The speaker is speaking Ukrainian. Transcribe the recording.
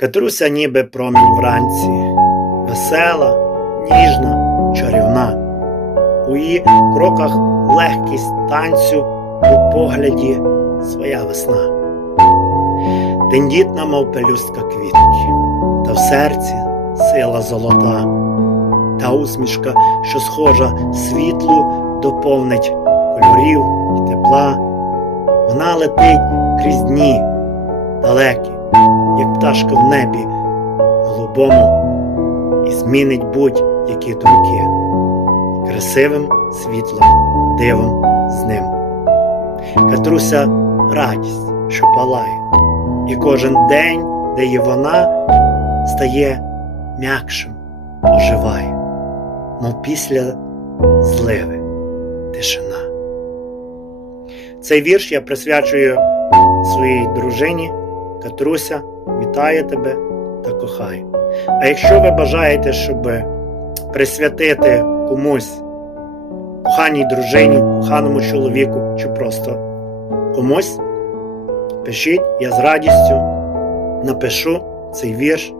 Катруся ніби промінь вранці, весела, ніжна, чарівна. У її кроках легкість танцю, у погляді своя весна. Тендітна, мов пелюстка квітки, та в серці сила золота, та усмішка, що схожа світлу, доповнить кольорів і тепла. Вона летить крізь дні далекі, як пташка в небі голубому, і змінить будь-які думки красивим світлом, дивом з ним. Катруся радість, що палає, і кожен день, де є вона, стає м'якшим, оживає, мов після зливи тишина. Цей вірш я присвячую своїй дружині. Катруся вітає тебе та кохає. А якщо ви бажаєте, щоб присвятити комусь, коханій дружині, коханому чоловіку чи просто комусь, пишіть, я з радістю напишу цей вірш